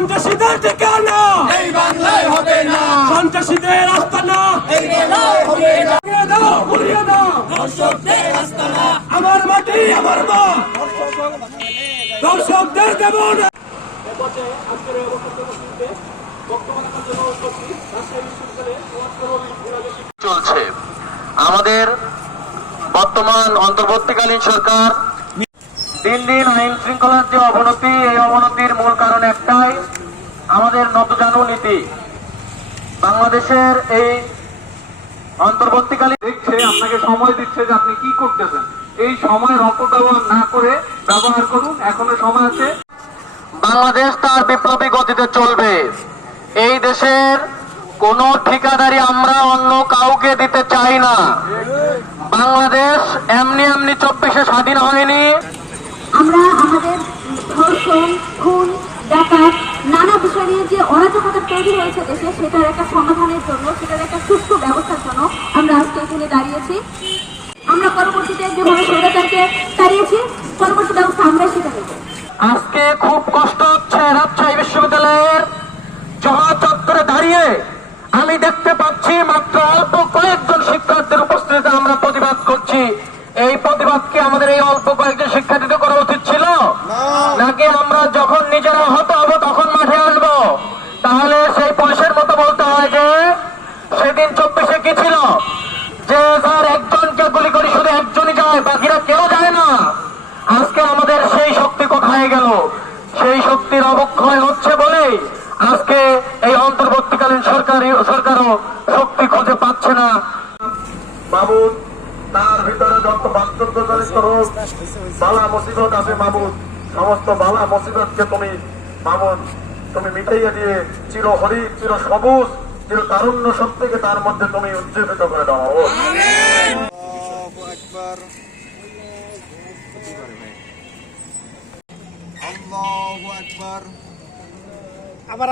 সন্ত্রাসীদের ঠিকানা এই বাংলায় হবে না, সন্ত্রাসীদের আস্তানা এই বাংলায় হবে না, ভুলিয়ে দাও ভুলিয়ে দাও দর্শকদের আস্তানা, আমার মাটি আমার মা দর্শকদের দেব না। চলছে আমাদের বর্তমান অন্তর্বর্তীকালীন সরকার দিন দিন আইন শৃঙ্খলার যে অবনতি, এই অবনতির মূল কারণ একটাই, আমাদের নতজানু নীতি। বাংলাদেশের এই অন্তর্বর্তীকালীন দেখছে, আপনাকে সময় দিচ্ছে যে আপনি কি করতেছেন, এই সময়ের অপব্যবহার না করে ব্যবহার করুন, এখনো সময় আছে। বাংলাদেশ তার বিপ্লবী গতিতে চলবে। এই দেশের কোন ঠিকাদারি আমরা অন্য কাউকে দিতে চাই না। বাংলাদেশ এমনি এমনি 24-এ স্বাধীন হয়নি। আমরা আমাদের ধর্ষণ, খুন, ডাকাত নানা বিষয় নিয়ে যে অরাজকতা তৈরি হয়েছে দেশে, সেটার একটা সমাধানের জন্য, সেটার একটা সুষ্ঠু ব্যবস্থার জন্য আমরা আজকে এখানে দাঁড়িয়েছি। আমরা পরবর্তীতে যেভাবে স্বৈরাচারকে তাড়িয়েছি, পরবর্তী ব্যবস্থা আমরা সেটা নেব। আজকে খুব কষ্ট হচ্ছে রাজশাহী বিশ্ববিদ্যালয়ের জহা চত্বরে দাঁড়িয়ে আমি দেখতে পাচ্ছি মাত্র অল্প কয়েকজন শিক্ষার্থীর উপস্থিতিতে আমরা প্রতিবাদ করছি। এই প্রতিবাদ কি আমাদের এই অল্প কয়েকজন শিক্ষার্থীতে করা উচিত ছিল, নাকি আমরা যখন নিজেরা হত হবো তখন মাঠে আসবো? তাহলে সেই পুলিশের মতো বলতে হয় যে সেদিন 24-এ কি ছিল, যে স্যার একজনকে গুলি করি শুধু একজনই যায়, বাকিরা কেউ যায় না। আজকে আমাদের সেই শক্তি কোথায় গেল? সেই শক্তির অবক্ষয় হচ্ছে বলেই আজকে এই অন্তর্বর্তীকালীন সরকারও শক্তি খুঁজে পাচ্ছে না। মাবুদ, তার ভিতরে যত বাস্তবজনিত রোগ বালা মুসিবত আছে মাবুদ, সমস্ত বালা মুসিবতকে তুমি মাবুদ তুমি মিটাইয়া দিয়ে চির হরিৎ, চির সবুজ, চির তারুণ্য শক্তিকে তার মধ্যে তুমি উজ্জীবিত করে দাও। আল্লাহু আকবার। আবার